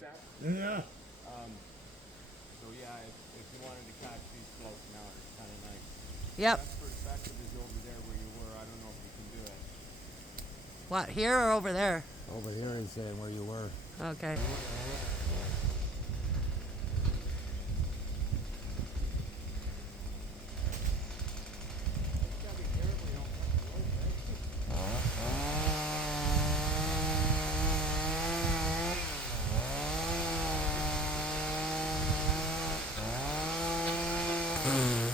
Yeah. So yeah, if you wanted to catch these floating out, it's kind of nice. Yep. Best perspective is over there where you were. I don't know if you can do it. What, here or over there? Over here, he's saying where you were. Okay. You gotta be careful you don't cut the rope, right?